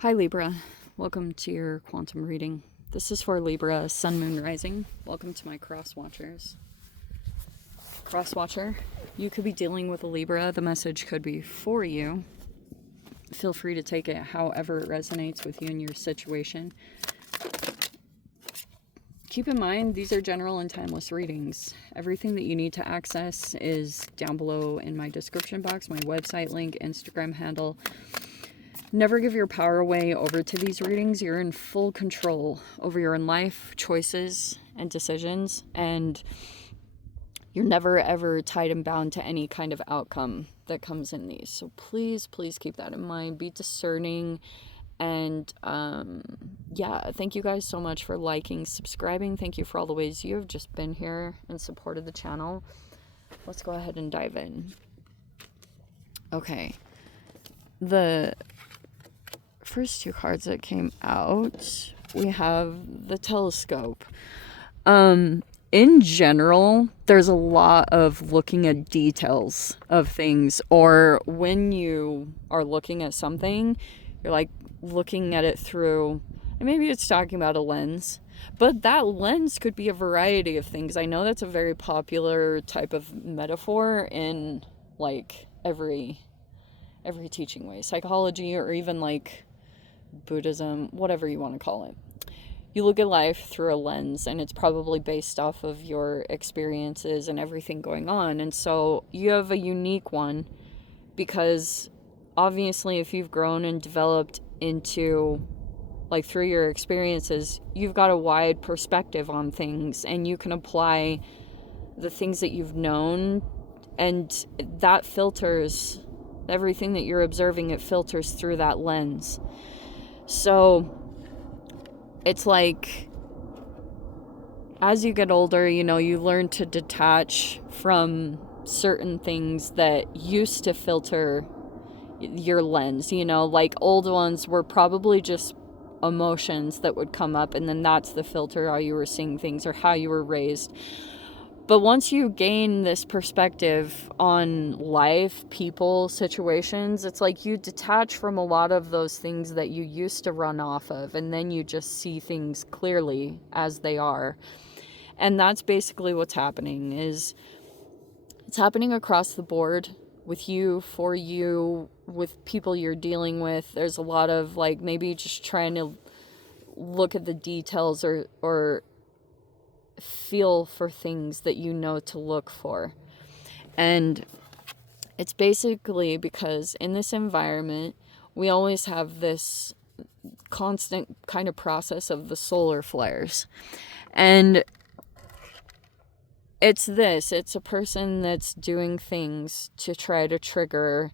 Hi Libra, welcome to your quantum reading. This is for Libra, Sun, Moon, Rising. Welcome to my cross watchers. Cross watcher, you could be dealing with a Libra. The message could be for you. Feel free to take it however it resonates with you and your situation. Keep in mind, these are general and timeless readings. Everything that you need to access is down below in my description box, my website link, Instagram handle. Never give your power away over to these readings. You're in full control over your own life, choices, and decisions. And you're never, ever tied and bound to any kind of outcome that comes in these. So please, please keep that in mind. Be discerning. And yeah, thank you guys so much for liking, subscribing. Thank you for all the ways you have just been here and supported the channel. Let's go ahead and dive in. Okay. The first two cards that came out, we have the telescope. In general, there's a lot of looking at details of things, or when you are looking at something, you're like looking at it through, and maybe it's talking about a lens, but that lens could be a variety of things. I know that's a very popular type of metaphor in like every teaching way, psychology, or even like Buddhism, whatever you want to call it. You look at life through a lens, and it's probably based off of your experiences and everything going on. And so you have a unique one because obviously if you've grown and developed into, like, through your experiences, you've got a wide perspective on things, and you can apply the things that you've known, and that filters everything that you're observing. It filters through that lens. So it's like, as you get older, you know, you learn to detach from certain things that used to filter your lens, you know, like old ones were probably just emotions that would come up, and then that's the filter, how you were seeing things or how you were raised. But once you gain this perspective on life, people, situations, it's like you detach from a lot of those things that you used to run off of, and then you just see things clearly as they are. And that's basically what's happening. It's happening across the board with you, for you, with people you're dealing with. There's a lot of like maybe just trying to look at the details or feel for things that you know to look for. And it's basically because in this environment, we always have this constant kind of process of the solar flares. And it's a person that's doing things to try to trigger.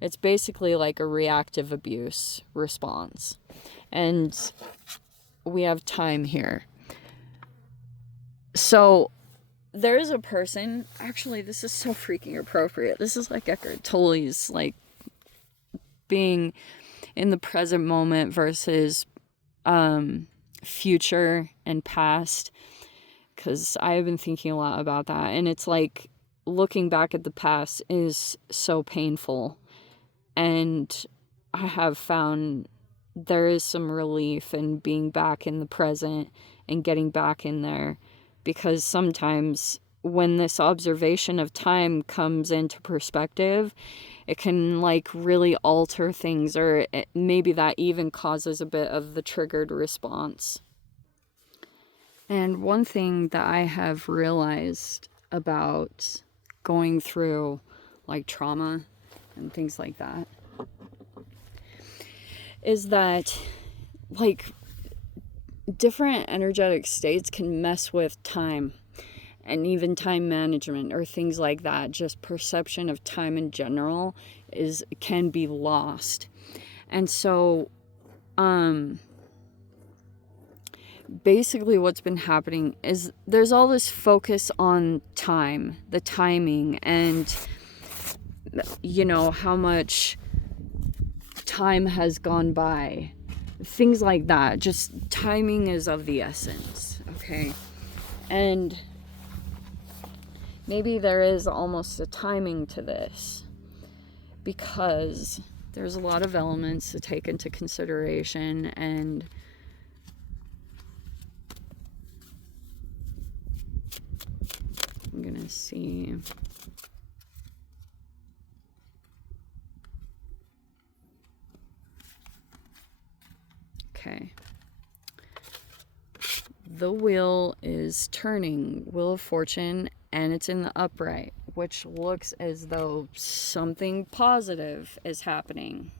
It's basically like a reactive abuse response. And we have time here. So there is a person, actually this is so freaking appropriate. This is like Eckhart Tolle's like being in the present moment versus future and past, because I have been thinking a lot about that. And it's like looking back at the past is so painful, and I have found there is some relief in being back in the present and getting back in there. Because sometimes when this observation of time comes into perspective, it can like really alter things, or maybe that even causes a bit of the triggered response. And one thing that I have realized about going through like trauma and things like that is that like different energetic states can mess with time and even time management or things like that. Just perception of time in general can be lost. And so basically what's been happening is there's all this focus on time, the timing, and you know how much time has gone by, things like that. Just timing is of the essence, okay? And maybe there is almost a timing to this, because There's a lot of elements to take into consideration, and I'm gonna see. Okay. The wheel is turning, Wheel of Fortune, and it's in the upright, which looks as though something positive is happening.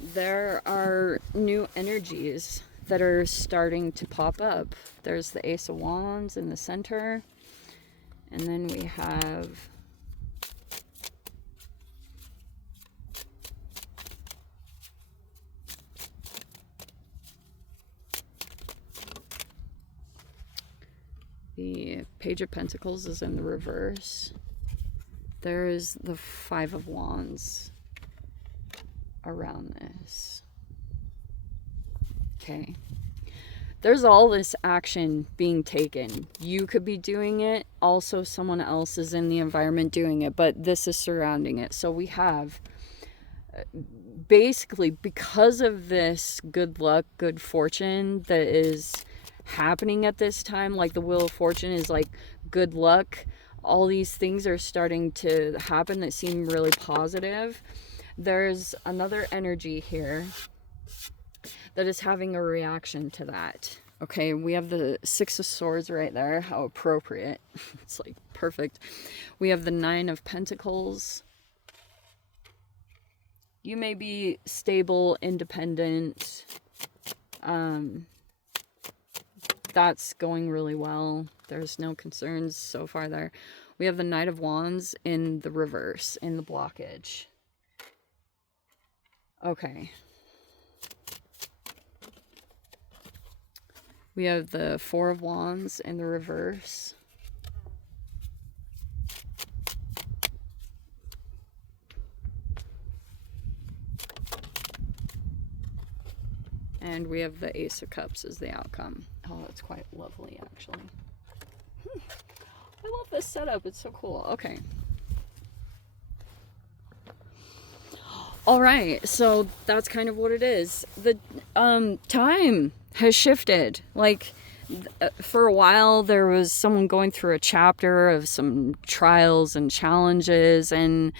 There are new energies that are starting to pop up. There's the Ace of Wands in the center, and then we have the Page of Pentacles is in the reverse. There is the Five of Wands around this. Okay. There's all this action being taken. You could be doing it. Also, someone else is in the environment doing it, but this is surrounding it. So we have, basically, because of this good luck, good fortune that is happening at this time, like the Wheel of Fortune is like good luck, all these things are starting to happen that seem really positive. There's another energy here that is having a reaction to that. Okay, we have the Six of Swords right there. How appropriate. It's like perfect. We have the Nine of Pentacles. You may be stable, independent. That's going really well. There's no concerns so far there. We have the Knight of Wands in the reverse, in the blockage. Okay. We have the Four of Wands in the reverse. And we have the Ace of Cups as the outcome. Oh, it's quite lovely, actually. I love this setup. It's so cool. Okay. All right. So that's kind of what it is. The time has shifted. Like, for a while, there was someone going through a chapter of some trials and challenges, and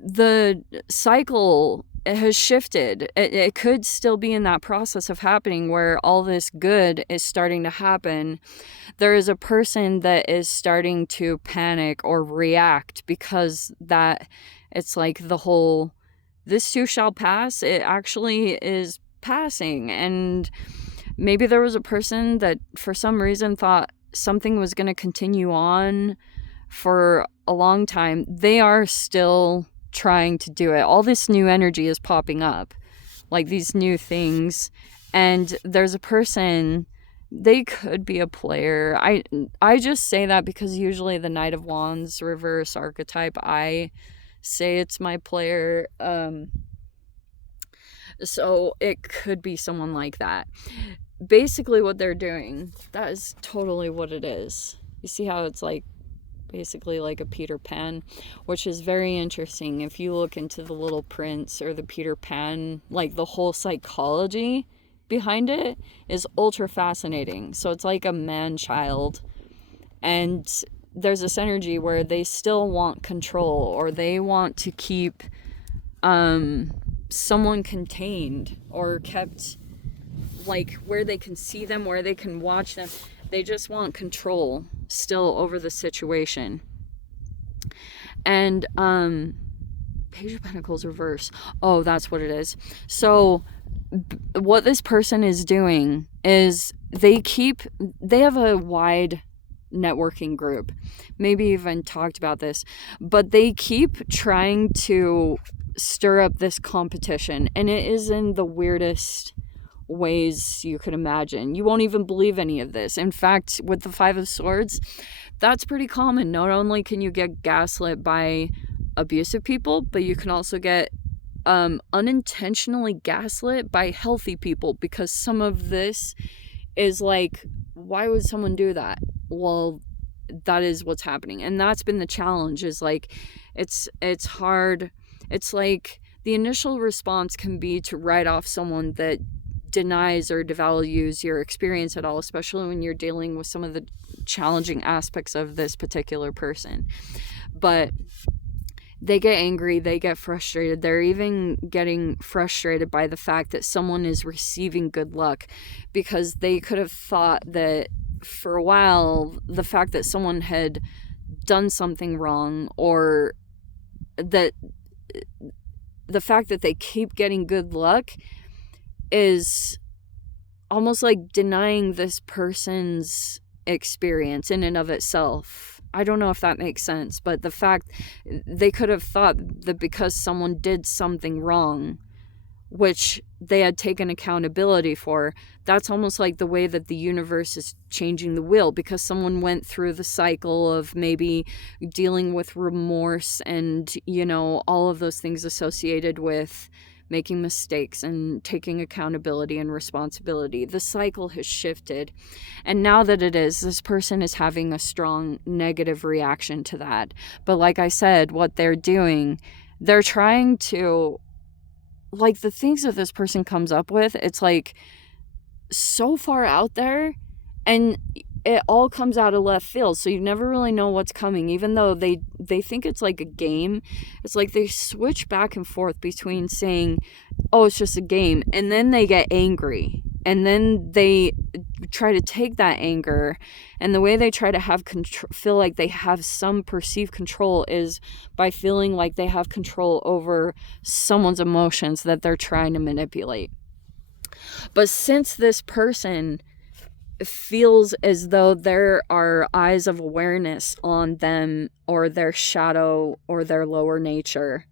the cycle has shifted. It could still be in that process of happening where all this good is starting to happen. There is a person that is starting to panic or react because that it's like the whole, this too shall pass. It actually is passing. And maybe there was a person that for some reason thought something was going to continue on for a long time. They are still trying to do it. All this new energy is popping up, like these new things, and there's a person, they could be a player. I just say that because usually the Knight of Wands reverse archetype, I say it's my player. So it could be someone like that. Basically what they're doing, that is totally what it is. You see how it's like basically like a Peter Pan, which is very interesting. If you look into the Little Prince or the Peter Pan, like the whole psychology behind it is ultra fascinating. So it's like a man-child, and there's this energy where they still want control, or they want to keep someone contained or kept, like where they can see them, where they can watch them. They just want control still over the situation. And Page of Pentacles reverse. Oh, that's what it is. So what this person is doing is they have a wide networking group. Maybe even talked about this, but they keep trying to stir up this competition, and it is in the weirdest ways you could imagine. You won't even believe any of this. In fact, with the Five of Swords, that's pretty common. Not only can you get gaslit by abusive people, but you can also get unintentionally gaslit by healthy people, because some of this is like, why would someone do that? Well, that is what's happening. And that's been the challenge, is like, it's hard. It's like the initial response can be to write off someone that denies or devalues your experience at all, especially when you're dealing with some of the challenging aspects of this particular person. But they get angry, they get frustrated. They're even getting frustrated by the fact that someone is receiving good luck, because they could have thought that for a while the fact that someone had done something wrong, or that the fact that they keep getting good luck is almost like denying this person's experience in and of itself. I don't know if that makes sense, but the fact they could have thought that because someone did something wrong, which they had taken accountability for, that's almost like the way that the universe is changing the wheel, because someone went through the cycle of maybe dealing with remorse and, you know, all of those things associated with making mistakes and taking accountability and responsibility. The cycle has shifted. And now that it is, this person is having a strong negative reaction to that. But like I said, what they're doing, they're trying to, like, the things that this person comes up with, it's like so far out there, and it all comes out of left field, so you never really know what's coming. Even though they think it's like a game, it's like they switch back and forth between saying, oh, it's just a game, and then they get angry, and then they try to take that anger, and the way they try to have feel like they have some perceived control is by feeling like they have control over someone's emotions that they're trying to manipulate. But since this person feels as though there are eyes of awareness on them, or their shadow, or their lower nature,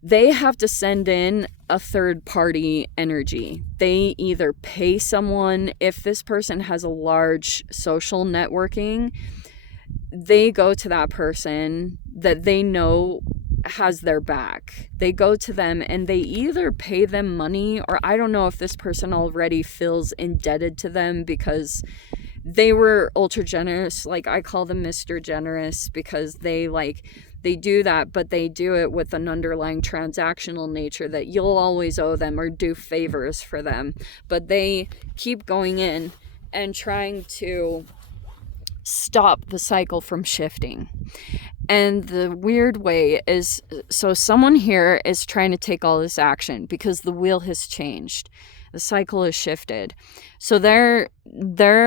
they have to send in a third party energy. They either pay someone, if this person has a large social networking, they go to that person that they know has their back. They go to them and they either pay them money, or I don't know if this person already feels indebted to them because they were ultra generous. Like, I call them Mr. Generous, because they do that, but they do it with an underlying transactional nature that you'll always owe them or do favors for them. But they keep going in and trying to stop the cycle from shifting. And the weird way is, so someone here is trying to take all this action because the wheel has changed. The cycle has shifted. So they're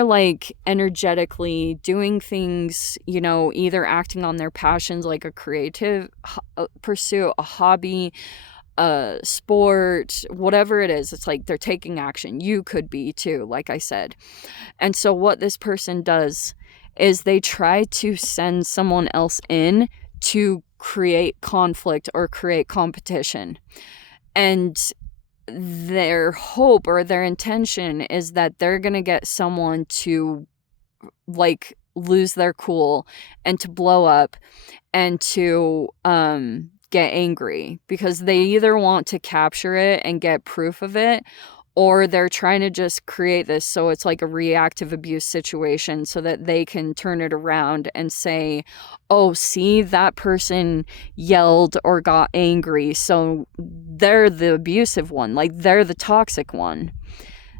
like energetically doing things, you know, either acting on their passions, like a creative pursuit, a hobby, a sport, whatever it is. It's like they're taking action. You could be too, like I said. And so what this person does is they try to send someone else in to create conflict or create competition. And their hope or their intention is that they're going to get someone to, like, lose their cool and to blow up and to get angry, because they either want to capture it and get proof of it, or they're trying to just create this so it's like a reactive abuse situation so that they can turn it around and say, oh, see, that person yelled or got angry, so they're the abusive one, like they're the toxic one.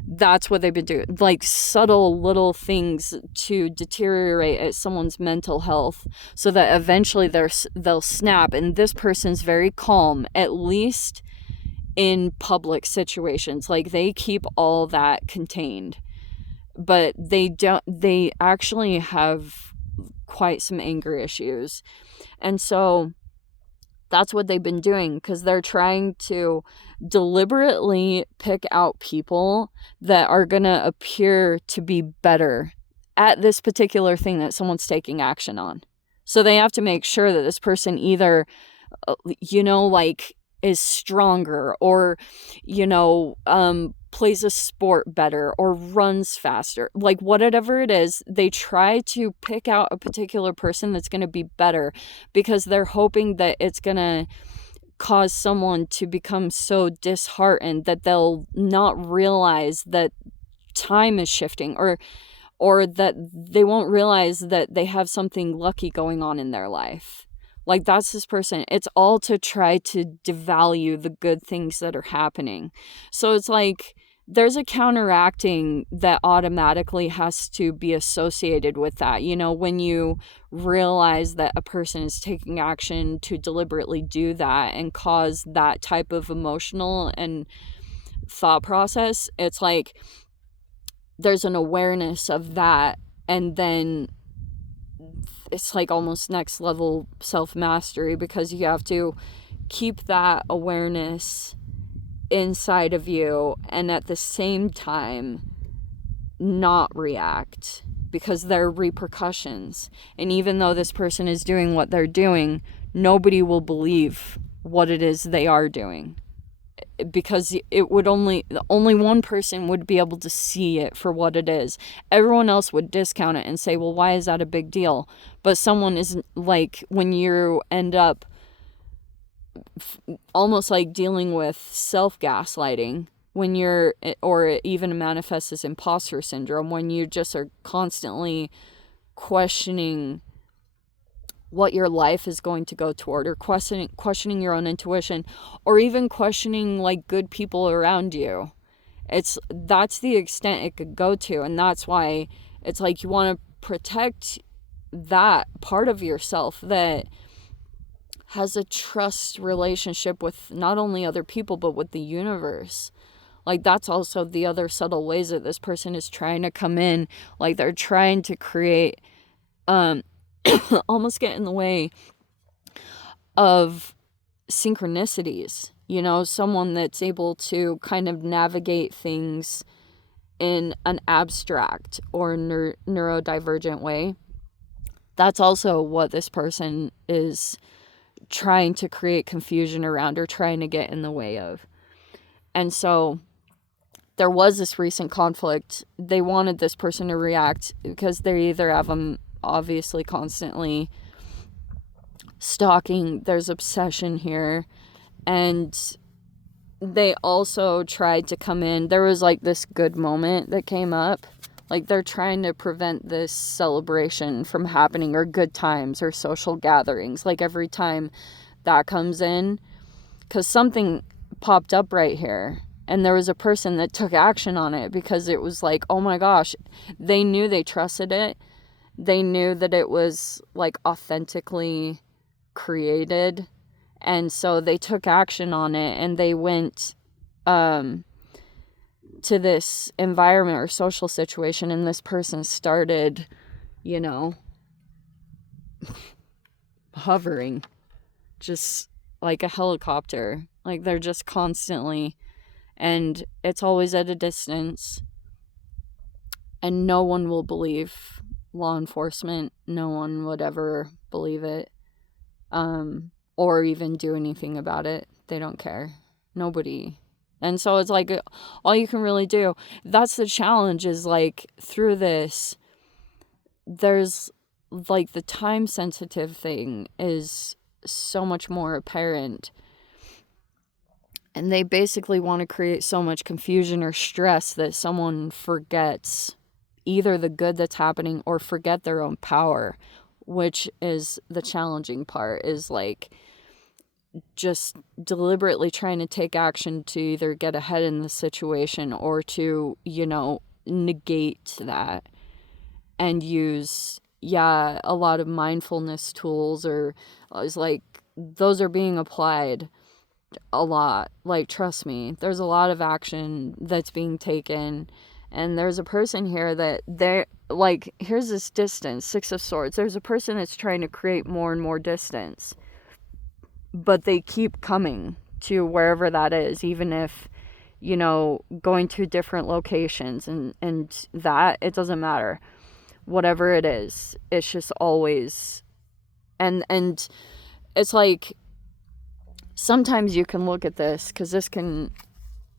That's what they've been doing, like subtle little things to deteriorate at someone's mental health so that eventually they'll snap. And this person's very calm, at least in public situations. Like, they keep all that contained, but they actually have quite some anger issues. And so that's what they've been doing, because they're trying to deliberately pick out people that are gonna appear to be better at this particular thing that someone's taking action on. So they have to make sure that this person either, you know, like, is stronger, or, you know, plays a sport better, or runs faster, like whatever it is. They try to pick out a particular person that's going to be better, because they're hoping that it's going to cause someone to become so disheartened that they'll not realize that time is shifting, or that they won't realize that they have something lucky going on in their life. Like, that's this person. It's all to try to devalue the good things that are happening. So it's like there's a counteracting that automatically has to be associated with that. You know, when you realize that a person is taking action to deliberately do that and cause that type of emotional and thought process, it's like there's an awareness of that, and then it's like almost next level self-mastery, because you have to keep that awareness inside of you and at the same time not react, because there are repercussions. And even though this person is doing what they're doing, nobody will believe what it is they are doing, because it would only one person would be able to see it for what it is. Everyone else would discount it and say, well, why is that a big deal? But someone isn't, like, when you end up almost like dealing with self-gaslighting, when you're, or it even manifests as imposter syndrome, when you just are constantly questioning what your life is going to go toward, or questioning your own intuition, or even questioning like good people around you. That's the extent it could go to. And that's why it's like you want to protect that part of yourself that has a trust relationship with not only other people but with the universe. Like, that's also the other subtle ways that this person is trying to come in. Like, they're trying to create almost get in the way of synchronicities, you know, someone that's able to kind of navigate things in an abstract or neurodivergent way. That's also what this person is trying to create confusion around, or trying to get in the way of. And so there was this recent conflict. They wanted this person to react because they either have them obviously constantly stalking. There's obsession here. And they also tried to come in. There was like this good moment that came up. Like, they're trying to prevent this celebration from happening, or good times or social gatherings. Like, every time that comes in, because something popped up right here. And there was a person that took action on it, because it was like, oh my gosh, they knew, they trusted it. They knew that it was like authentically created. And so they took action on it, and they went to this environment or social situation, and this person started, you know, hovering, just like a helicopter. Like, they're just constantly, and it's always at a distance, and no one will believe law enforcement. No one would ever believe it, or even do anything about it. They don't care. Nobody. And so it's like, all you can really do, that's the challenge, is like, through this, there's like the time sensitive thing is so much more apparent. And they basically want to create so much confusion or stress that someone forgets either the good that's happening, or forget their own power, which is the challenging part, is like just deliberately trying to take action to either get ahead in the situation, or to, you know, negate that and use, a lot of mindfulness tools, or it's like those are being applied a lot. Like, trust me, there's a lot of action that's being taken. And there's a person here that they're like, here's this distance, Six of Swords. There's a person that's trying to create more and more distance, but they keep coming to wherever that is, even if, you know, going to different locations, and that, it doesn't matter. Whatever it is, it's just always, and it's like, sometimes you can look at this, because this can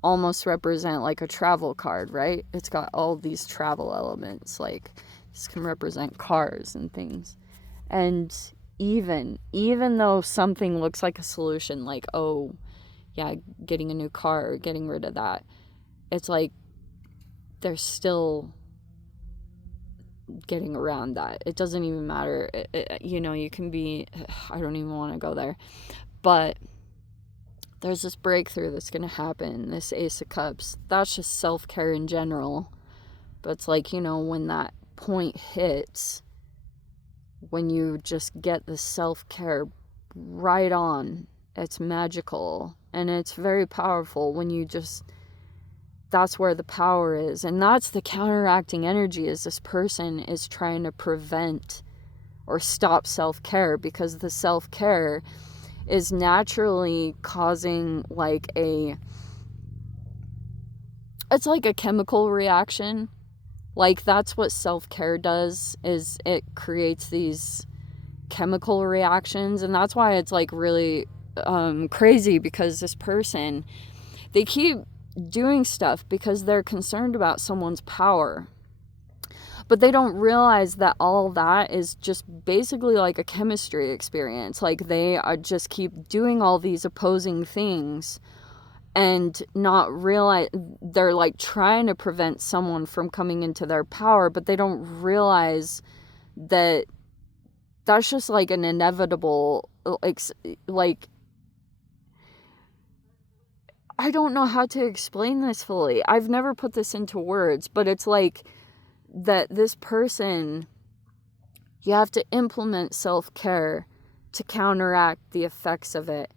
almost represent like a travel card, right? It's got all these travel elements. Like, this can represent cars and things. And even though something looks like a solution, like, oh yeah, getting a new car, or getting rid of that, it's like there's still getting around that. It doesn't even matter. You know, you can be, I don't even want to go there. But there's this breakthrough that's going to happen, this Ace of Cups. That's just self-care in general. But it's like, you know, when that point hits, when you just get the self-care right on, it's magical. And it's very powerful when you just, that's where the power is. And that's the counteracting energy, is this person is trying to prevent or stop self-care, because the self-care is naturally causing like it's like a chemical reaction. Like, that's what self-care does, is it creates these chemical reactions. And that's why it's like really crazy, because this person, they keep doing stuff because they're concerned about someone's power. But they don't realize that all that is just basically like a chemistry experience. Like, they just keep doing all these opposing things and not realize, they're like trying to prevent someone from coming into their power, but they don't realize that that's just like an inevitable, like, I don't know how to explain this fully. I've never put this into words, but it's like that this person, you have to implement self-care to counteract the effects of it.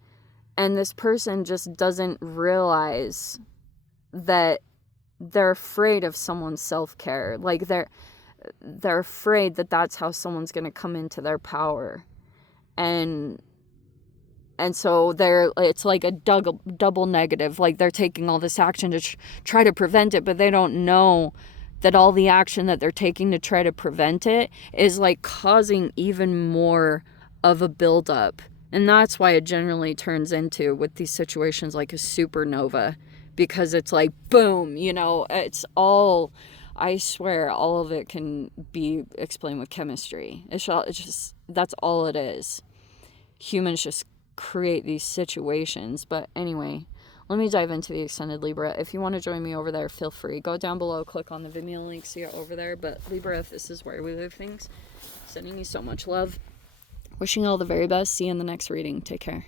And this person just doesn't realize that they're afraid of someone's self-care. Like, they're afraid that that's how someone's going to come into their power. And so it's like a double negative. Like, they're taking all this action to try to prevent it, but they don't know that all the action that they're taking to try to prevent it is like causing even more of a buildup. And that's why it generally turns into, with these situations, like a supernova, because it's like, boom, you know, it's all, I swear, all of it can be explained with chemistry. It's just, that's all it is. Humans just create these situations. But anyway, let me dive into the extended Libra. If you want to join me over there, feel free. Go down below, click on the Vimeo link, see it over there. But Libra, if this is where we live things, sending you so much love. Wishing you all the very best. See you in the next reading. Take care.